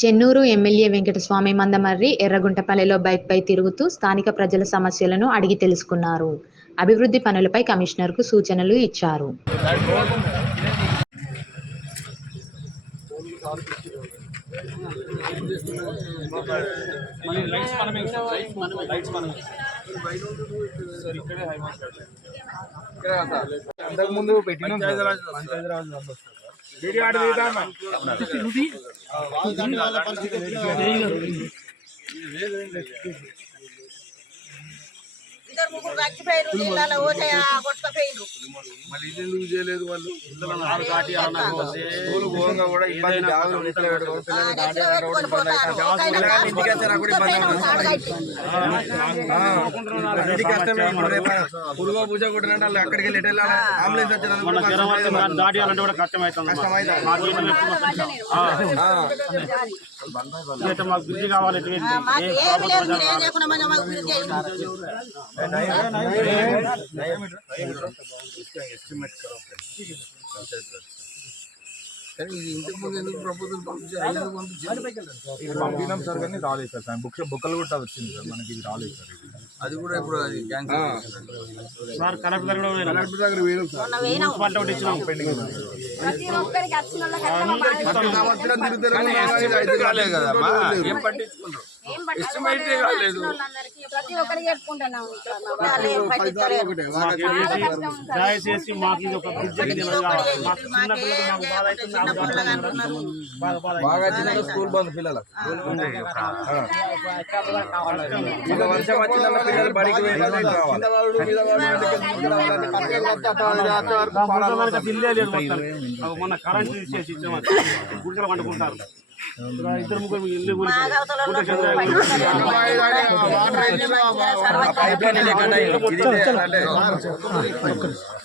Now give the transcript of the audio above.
Chennur MLA Venkataswamy Mandamarri ఎర్రగుంటపల్లిలో బైక్పై తిరుగుతూ స్థానిక ప్రజల సమస్యలను అడిగి తెలుసుకున్నారు. అభివృద్ధి పనులపై కమిషనర్కు సూచనలు ఇచ్చారు. అంతకు ముందు పెట్టినాం పంచాయతీరాజ్ वीडियो आठ देता है मैं। ఇద్దరు ముగ్గురు చచ్చిపోయారు నీళ్ళలో పోతే కొట్టుకపోయిండ్రు మళ్ళీ ఇది ఎందుకు చేయలేదు వాళ్ళు? స్కూల్ పోగా కూడా ఇబ్బంది బ్యాగులు పెట్టుకోవాలి పిల్లలు దాటి ఇంటికి కూడా ఇబ్బంది ఇంటికి ఇప్పుడు రేపు పురుగో పూజ కొట్టినట్టు వాళ్ళు అక్కడికి వెళ్ళి వెళ్ళాలి అంబులెన్స్ వచ్చినందుకు కూడా కష్టం అవుతుంది మాకు. దాటియాలంటే కూడా కష్టం అవుతుంది కష్టం అవుతుంది. మాకు బ్రిడ్జి కావాలి కానీ ఇది ఇంతకు ముందు ఎందుకు ప్రపోజల్ పంపించారు ఎందుకు పంపించారు ఇది పంపినాం సార్ కానీ రాలేదు సార్ సార్ బుక్ బుక్కలు కూడా వచ్చింది సార్ మనకి ఇది రాలేదు సార్ అది కూడా ఇప్పుడు అది క్యాన్సిల్ సార్ కలెక్టర్ కూడా. కలెక్టర్ దగ్గర వేయడం సార్ మున్సిపాలిటీ ఒకటి ఇచ్చినాం సంవత్సరం తిరుగుతారు ఏం పట్టించుకుంటారు ఎస్టిమేట్ కాలేదు. ప్రతి ఒక్కరికి చెప్పుకుంటున్నాం దయచేసి మాకు ఇది ఒక బాగా స్కూల్ బంద్ వర్షం పిల్లలు బడికి మొన్న కరెంట్ తీసేసి ఇచ్చాము గుడిసెలు వండుకుంటారు पाईप